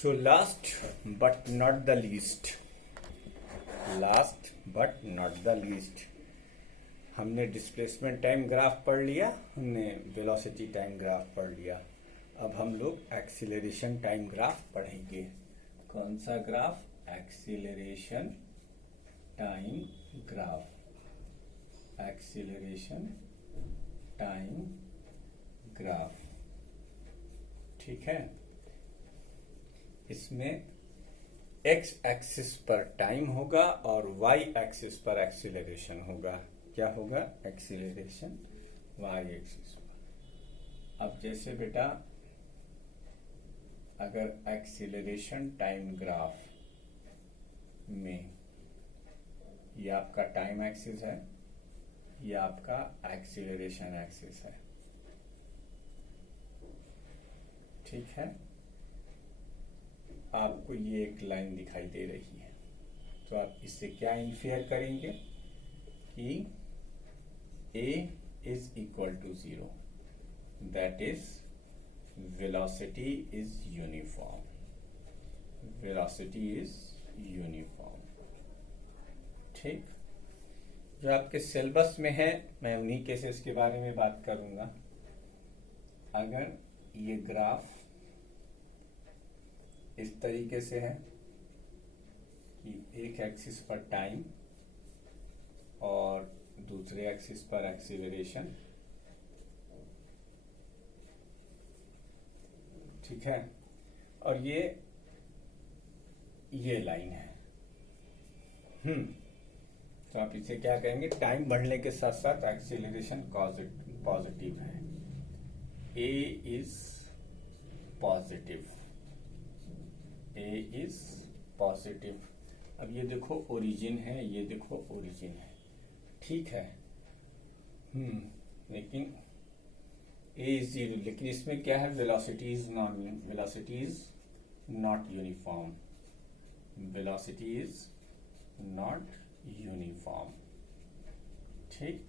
So but not the least, last but not the least, हमने displacement time graph पढ़ लिया, हमने velocity time graph पढ़ लिया। अब हम लोग एक्सीलरेशन टाइम ग्राफ पढ़ेंगे। कौन सा graph? Acceleration time graph. Acceleration time graph, ठीक है। इसमें एक्स एक्सिस पर टाइम होगा और वाई एक्सिस पर एक्सीलरेशन होगा। क्या होगा? एक्सीलरेशन वाई एक्सिस पर। अब जैसे बेटा, अगर एक्सीलरेशन टाइम ग्राफ में ये आपका टाइम एक्सिस है, ये आपका एक्सीलरेशन एक्सिस है, ठीक है। आपको ये एक लाइन दिखाई दे रही है, तो आप इससे क्या इन्फेयर करेंगे कि a is equal to 0, that is velocity is uniform. Velocity is uniform, ठीक। जो आपके सिलेबस में है, मैं उन्हीं केसेस के बारे में बात करूंगा। अगर ये ग्राफ इस तरीके से है कि एक एक्सिस पर टाइम और दूसरे एक्सिस पर एक्सीलरेशन, ठीक है, और ये लाइन है, तो आप इसे क्या कहेंगे? टाइम बढ़ने के साथ साथ एक्सीलरेशन पॉजिटिव है। A is positive, a is positive. अब ये देखो ओरिजिन है, ये देखो ओरिजिन है, ठीक है। लेकिन ए इज 0, लेकिन इसमें क्या है? Velocity is not uniform. Velocity is not uniform, ठीक।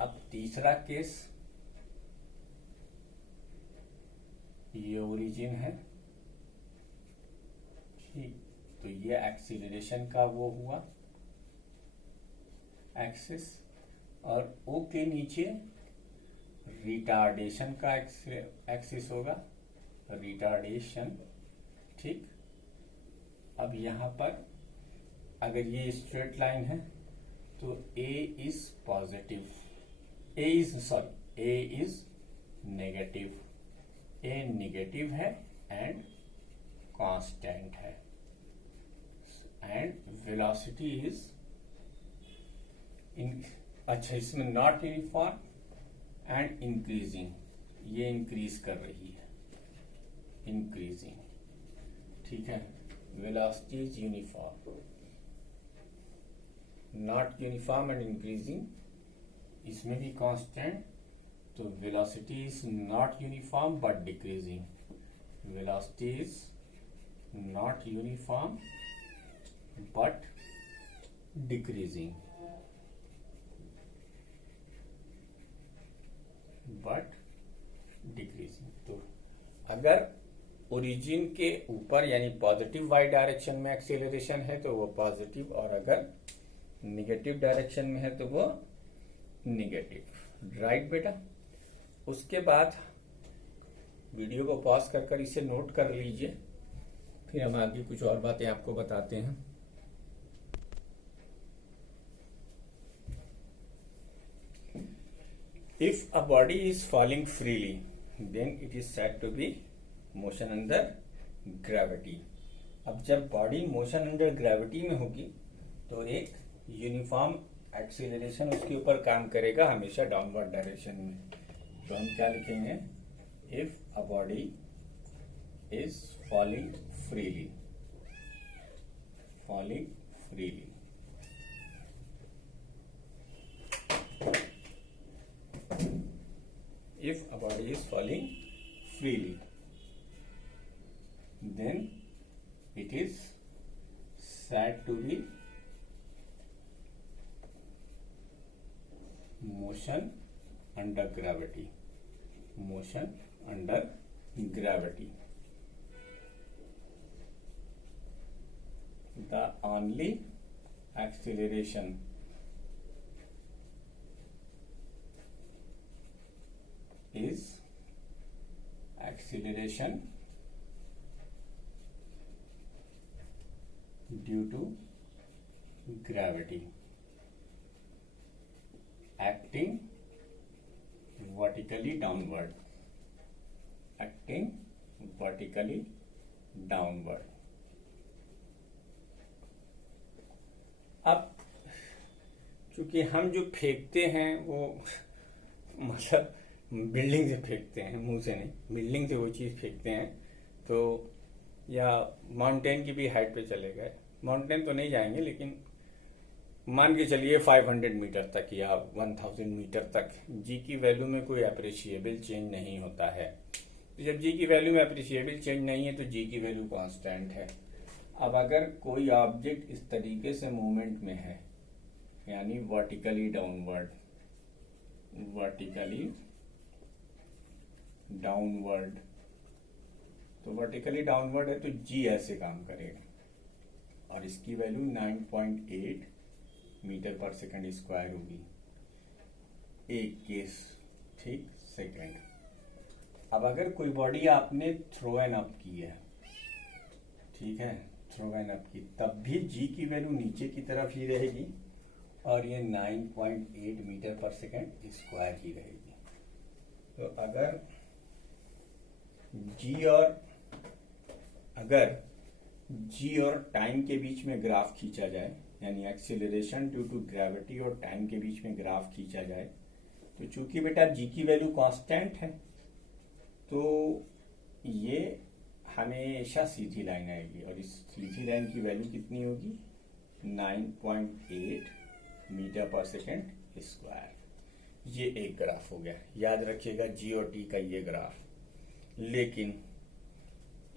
अब तीसरा केस, ये ओरिजिन है, ठीक। तो ये एक्सीलरेशन का वो हुआ एक्सिस, और ओ के नीचे रिटार्डेशन का एक्सिस होगा, रिटार्डेशन, ठीक। अब यहां पर अगर ये स्ट्रेट लाइन है तो a is positive, a is negative. A negative है एंड कांस्टेंट है, एंड वेलोसिटी इज अच्छा, इसमें नॉट यूनिफॉर्म एंड इंक्रीजिंग, ये इंक्रीज कर रही है, इंक्रीजिंग, ठीक है। Velocity is uniform, not uniform and increasing, इसमें भी कांस्टेंट, तो velocity is not uniform but decreasing. Velocity is not uniform but decreasing, तो अगर ओरिजिन के ऊपर यानी पॉजिटिव वाई डायरेक्शन में एक्सीलरेशन है तो वो पॉजिटिव, और अगर निगेटिव डायरेक्शन में है तो वो निगेटिव, राइट बेटा। उसके बाद वीडियो को पॉज कर इसे नोट कर लीजिए, फिर हम आगे कुछ और बातें आपको बताते हैं। If a body is falling freely then it is said to be motion under gravity. अब जब बॉडी मोशन अंडर ग्रेविटी में होगी तो एक यूनिफॉर्म एक्सीलरेशन उसके ऊपर काम करेगा, हमेशा डाउनवर्ड डायरेक्शन में। तो हम क्या लिखेंगे? If a body is falling freely, if a body is falling freely, then it is said to be motion under gravity, motion under gravity, the only acceleration is acceleration due to gravity acting vertically downward, acting vertically downward. अब चूंकि हम जो फेंकते हैं वो मतलब building से फेंकते हैं, मुंह से नहीं, बिल्डिंग से वो चीज़ फेंकते हैं, तो या माउंटेन की भी हाइट पे चले गए, माउंटेन तो नहीं जाएंगे लेकिन मान के चलिए 500 मीटर तक या 1000 मीटर तक जी की वैल्यू में कोई अप्रिशिएबल चेंज नहीं होता है। तो जब जी की वैल्यू में अप्रिशिएबल चेंज नहीं है तो जी की वैल्यू कांस्टेंट है। अब अगर कोई ऑब्जेक्ट इस तरीके से मूवमेंट में है, यानी वर्टिकली डाउनवर्ड, वर्टिकली डाउनवर्ड, तो वर्टिकली डाउनवर्ड है तो जी ऐसे काम करेगा और इसकी वैल्यू 9.8 मीटर पर सेकंड स्क्वायर होगी एक केस, ठीक, सेकंड। अब अगर कोई बॉडी आपने थ्रो एन अप की है, ठीक है, थ्रो एन अप की, तब भी जी की वैल्यू नीचे की तरफ ही रहेगी और ये 9.8 मीटर पर सेकंड स्क्वायर ही रहेगी। तो अगर जी और टाइम के बीच में ग्राफ खींचा जाए, यानी एक्सीलरेशन ड्यू टू ग्रेविटी और टाइम के बीच में ग्राफ खींचा जाए, तो चूंकि बेटा जी की वैल्यू कांस्टेंट है तो ये हमेशा सीधी लाइन आएगी और इस सीधी लाइन की वैल्यू कितनी होगी, 9.8 मीटर पर सेकेंड स्क्वायर। ये एक ग्राफ हो गया, याद रखिएगा जी और टी का ये ग्राफ। लेकिन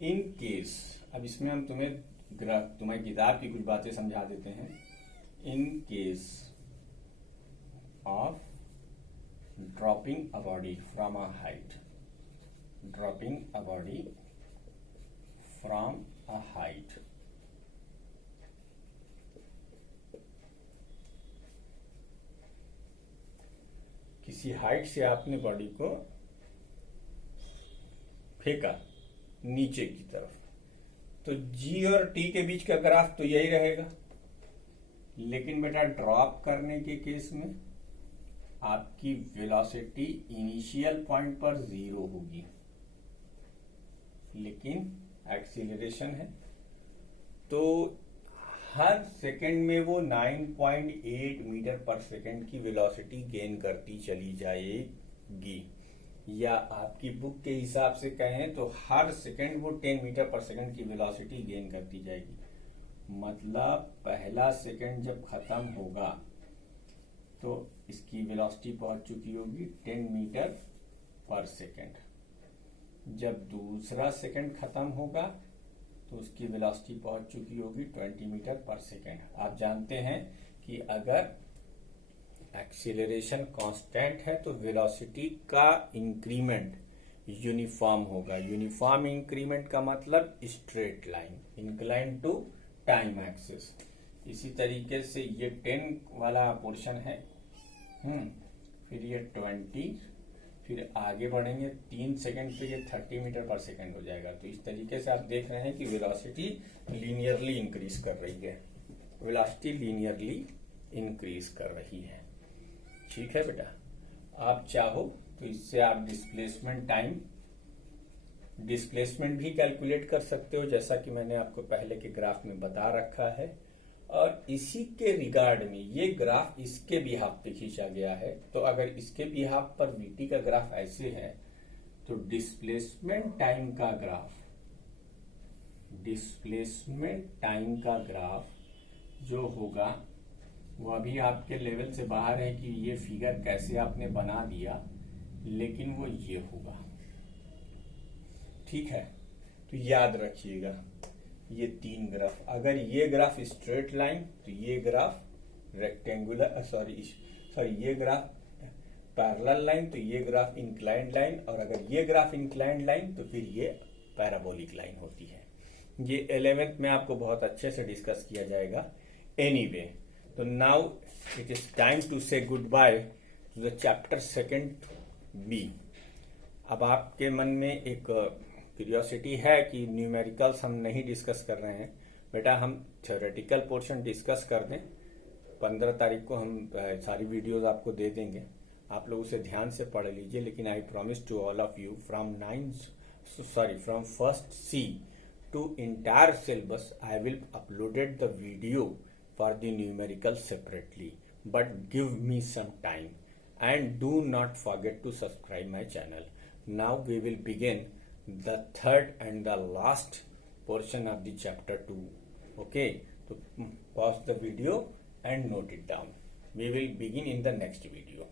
इन केस, अब इसमें हम तुम्हें किताब की कुछ बातें समझा देते हैं। In case of dropping a body from a height, dropping a body from a height, किसी हाइट से आपने बॉडी को फेंका नीचे की तरफ, तो जी और टी के बीच का ग्राफ तो यही रहेगा। लेकिन बेटा ड्रॉप करने के केस में आपकी वेलोसिटी इनिशियल पॉइंट पर 0 होगी, लेकिन एक्सीलरेशन है तो हर सेकंड में वो 9.8 मीटर पर सेकंड की वेलोसिटी गेन करती चली जाएगी, या आपकी बुक के हिसाब से कहें तो हर सेकंड वो 10 मीटर पर सेकंड की वेलोसिटी गेन करती जाएगी। मतलब पहला सेकंड जब खत्म होगा तो इसकी वेलोसिटी पहुंच चुकी होगी 10 मीटर पर सेकंड। जब दूसरा सेकंड खत्म होगा तो उसकी वेलोसिटी पहुंच चुकी होगी 20 मीटर पर सेकंड। आप जानते हैं कि अगर एक्सीलरेशन कांस्टेंट है तो वेलोसिटी का इंक्रीमेंट यूनिफॉर्म होगा। यूनिफॉर्म इंक्रीमेंट का मतलब straight line, incline to time axis. इसी तरीके से ये 10 वाला पोर्शन है, फिर ये 20, फिर आगे बढ़ेंगे 3 सेकंड पे ये 30 मीटर पर सेकंड हो जाएगा। तो इस तरीके से आप देख रहे हैं कि वेलोसिटी लीनियरली इंक्रीज कर रही है, वेलोसिटी लीनियरली इंक्रीज कर रही है। ठीक है बेटा, आप चाहो तो इससे आप डिस्प्लेसमेंट भी कैलकुलेट कर सकते हो, जैसा कि मैंने आपको पहले के ग्राफ में बता रखा है। और इसी के रिगार्ड में ये ग्राफ इसके बिहाफ पे खींचा गया है, तो अगर इसके बिहाफ पर वीटी का ग्राफ ऐसे है तो डिस्प्लेसमेंट टाइम का ग्राफ जो होगा वो अभी आपके लेवल से बाहर है कि ये फिगर कैसे आपने बना दिया, लेकिन वो ये होगा। ठीक है, तो याद रखिएगा ये 3 ग्राफ। अगर ये ग्राफ स्ट्रेट लाइन तो ये ग्राफ रेक्टेंगुलर, ये ग्राफ पैरेलल लाइन तो ये ग्राफ इंक्लाइंड लाइन, और अगर ये ग्राफ इंक्लाइंड लाइन तो फिर ये पैराबोलिक लाइन होती है। ये 11th में आपको बहुत अच्छे से डिस्कस किया जाएगा एनीवे। तो now it is time to say goodbye to the chapter second B. अब आपके मन में एक क्यूरियोसिटी है कि न्यूमेरिकल्स हम नहीं डिस्कस कर रहे हैं। बेटा हम थ्योरेटिकल पोर्शन डिस्कस कर दें, 15 तारीख को हम सारी वीडियोस आपको दे देंगे, आप लोग उसे ध्यान से पढ़ लीजिए। लेकिन I promise to all of you from first see to entire syllabus I will uploaded the video for the numerical separately, but give me some time and do not forget to subscribe my channel. Now we will begin the third and the last portion of the chapter 2. Okay, so pause the video and note it down. We will begin in the next video.